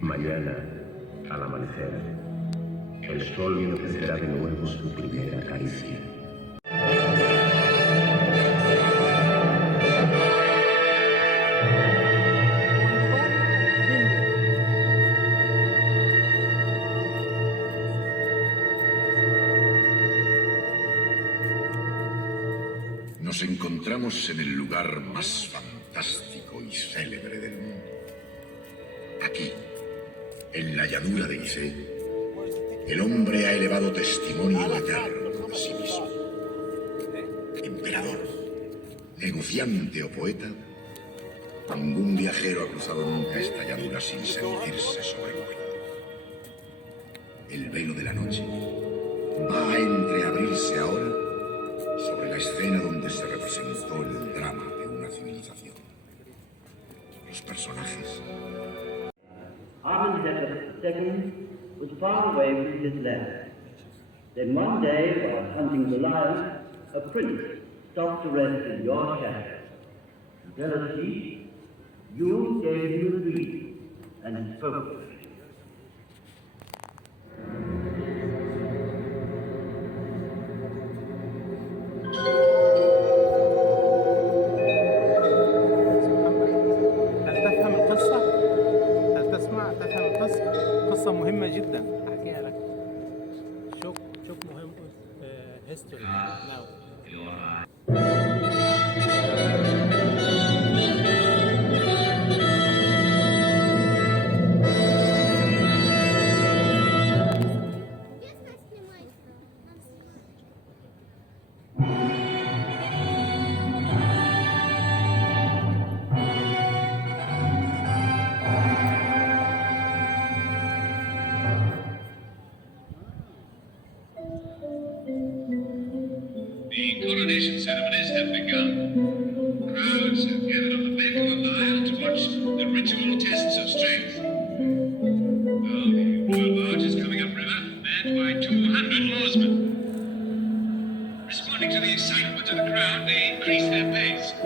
Mañana, al amanecer, el sol me ofrecerá de nuevo su primera caricia. Nos encontramos en el lugar más fantástico y célebre del mundo. Aquí, en la llanura de Gece, el hombre ha elevado testimonio eterno de sí mismo. Emperador, negociante o poeta, ningún viajero ha cruzado nunca esta llanura sin sentirse sobrecogido. El velo de la noche va a entreabrirse ahora sobre la escena donde se representó el drama de una civilización. Los personajes. Amenhotep II was far away from his land. Then one day, while hunting the lion, a prince stopped to rest in your shadow. To tell us he, you gave him a dream and spoke to him. قصة مهمة جدا أحكيها لك. شوف مهم. history now. The coronation ceremonies have begun. Crowds have gathered on the bank of the Nile to watch the ritual tests of strength. Well, the royal barge is coming upriver, manned by 200 oarsmen. Responding to the excitement of the crowd, they increase their pace. The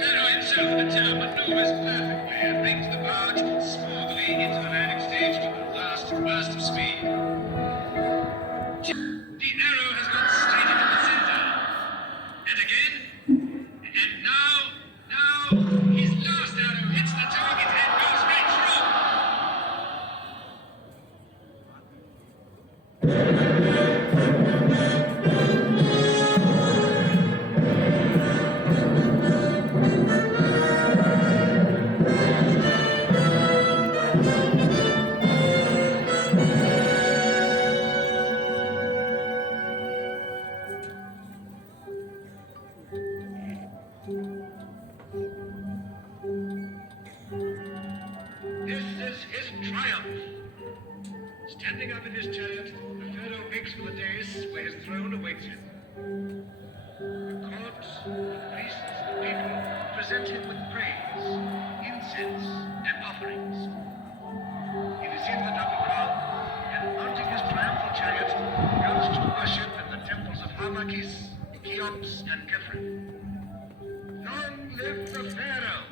pharaoh himself in the tiller maneuvers perfectly and brings the barge smoothly into the landing stage with a last burst of speed. The arrow has gone straight into the center. And again. And now, his last arrow hits the target and goes right through. This is his triumph. Standing up in his chariot, the pharaoh makes for the dais where his throne awaits him. The court, the priests, the people present him with praise, incense, and offerings. He receives the double crown and, mounting his triumphal chariot, goes to worship in the temples of Harmakis, Cheops, and Khephren. Long live the pharaoh!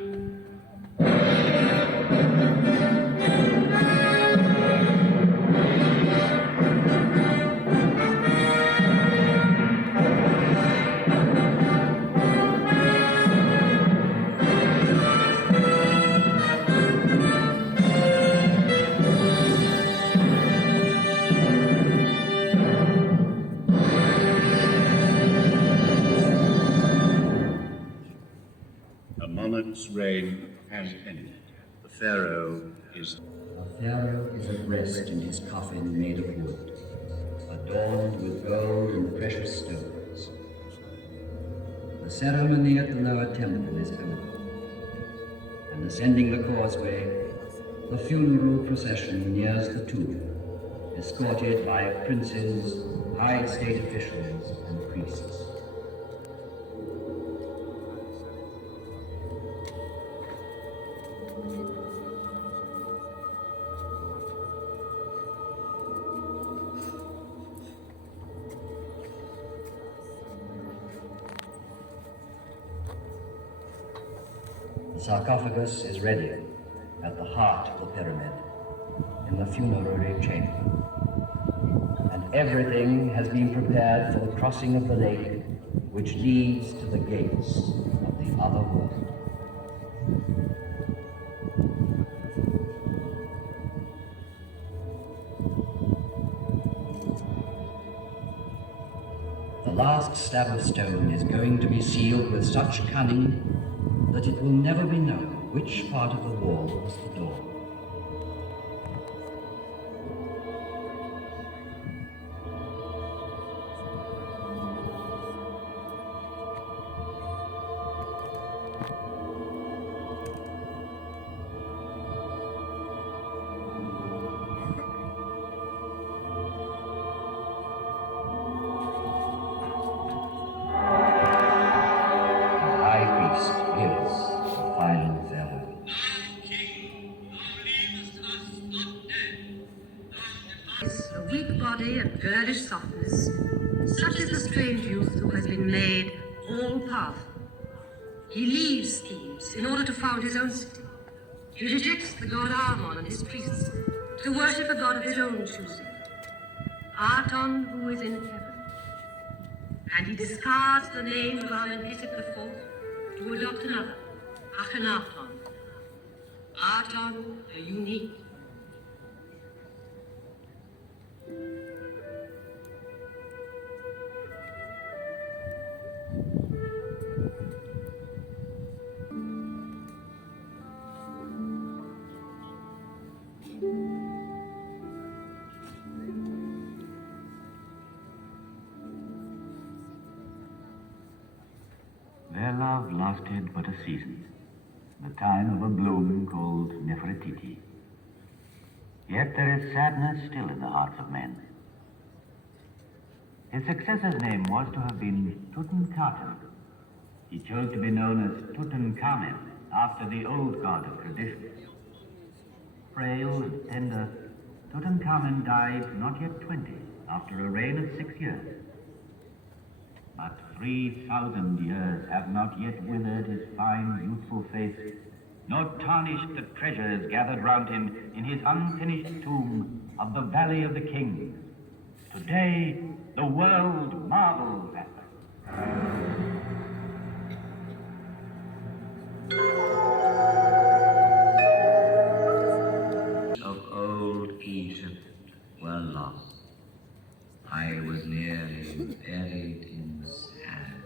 A monarch's reign has ended. The pharaoh is at rest in his coffin made of wood, adorned with gold and precious stones. The ceremony at the lower temple is over, and ascending the causeway, the funeral procession nears the tomb, escorted by princes, high state officials, and priests. The sarcophagus is ready, at the heart of the pyramid, in the funerary chamber. And everything has been prepared for the crossing of the lake, which leads to the gates of the other world. The last slab of stone is going to be sealed with such cunning that it will never be known which part of the wall was the door. A weak body and girlish softness, such is the strange youth who has been made all-powerful. He leaves Thebes in order to found his own city. He rejects the god Amon and his priests to worship a god of his own choosing, Aton, who is in heaven. And he discards the name of Amenhotep IV to adopt another, Akhenaton. Aton, the unique. Their love lasted but a season, the time of a bloom called Nefertiti. Yet there is sadness still in the hearts of men. His successor's name was to have been Tutankhaten. He chose to be known as Tutankhamen, after the old god of tradition. Frail and tender, Tutankhamen died not yet 20, after a reign of 6 years. But 3,000 years have not yet withered his fine, youthful face, nor tarnished the treasures gathered round him in his unfinished tomb of the Valley of the Kings. Today, the world marvels at them. Of old Egypt were lost. I was nearly buried in sand.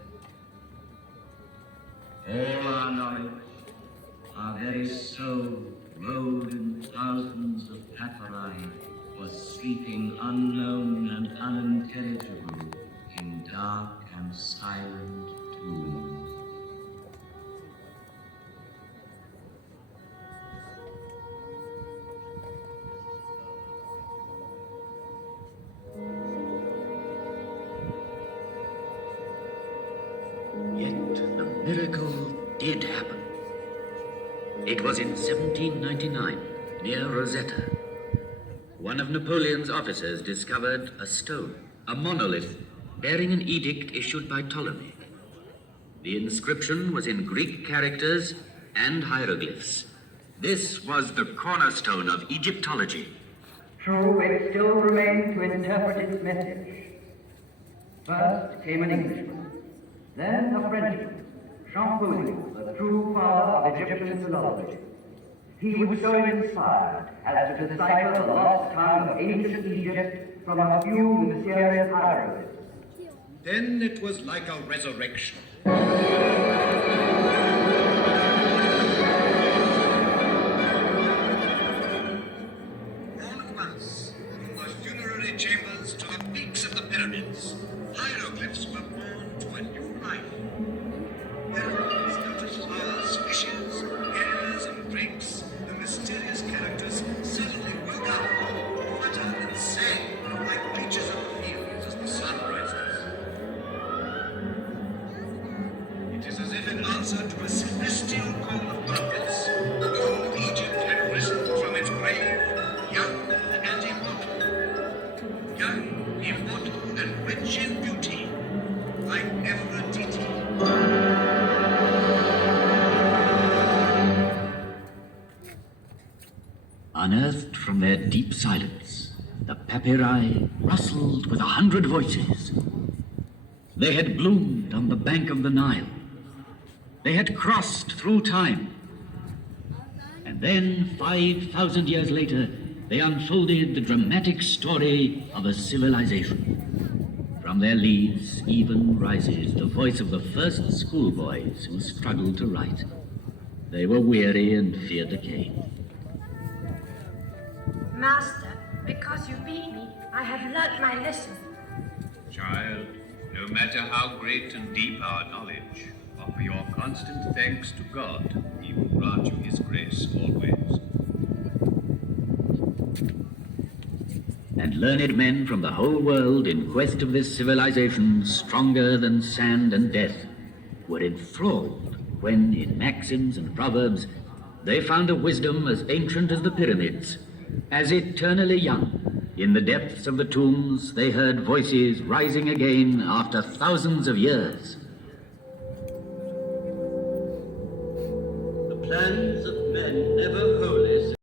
All our knowledge, our very soul, rolled in thousands of papyri, was sleeping unknown and unintelligible in dark and silent tombs. Yet the miracle did happen. It was in 1799, near Rosetta. One of Napoleon's officers discovered a stone, a monolith, bearing an edict issued by Ptolemy. The inscription was in Greek characters and hieroglyphs. This was the cornerstone of Egyptology. True, it still remains to interpret its message. First came an Englishman, then a Frenchman, Jean Paul, the true father of Egyptian philology. He was so inspired as to decipher the lost tongue of ancient Egypt from a few mysterious hieroglyphs. Then it was like a resurrection. All at once, from the funerary chambers to the peaks of the pyramids, hieroglyphs were born to a new life. Heralds, noted flowers, fishes, hares, and drakes, the mysterious characters suddenly woke up, fluttered and sang like creatures of the fields as the sun rises. It is a Unearthed from their deep silence, the papyri rustled with 100 voices. They had bloomed on the bank of the Nile. They had crossed through time. And then, 5,000 years later, they unfolded the dramatic story of a civilization. From their leaves even rises the voice of the first schoolboys who struggled to write. They were weary and feared the cane. Master, because you beat me, I have learnt my lesson. Child, no matter how great and deep our knowledge, offer your constant thanks to God. He will grant you his grace always. And learned men from the whole world in quest of this civilization stronger than sand and death were enthralled when, in maxims and proverbs, they found a wisdom as ancient as the pyramids, as eternally young. In the depths of the tombs, they heard voices rising again after thousands of years. The plans of men never wholly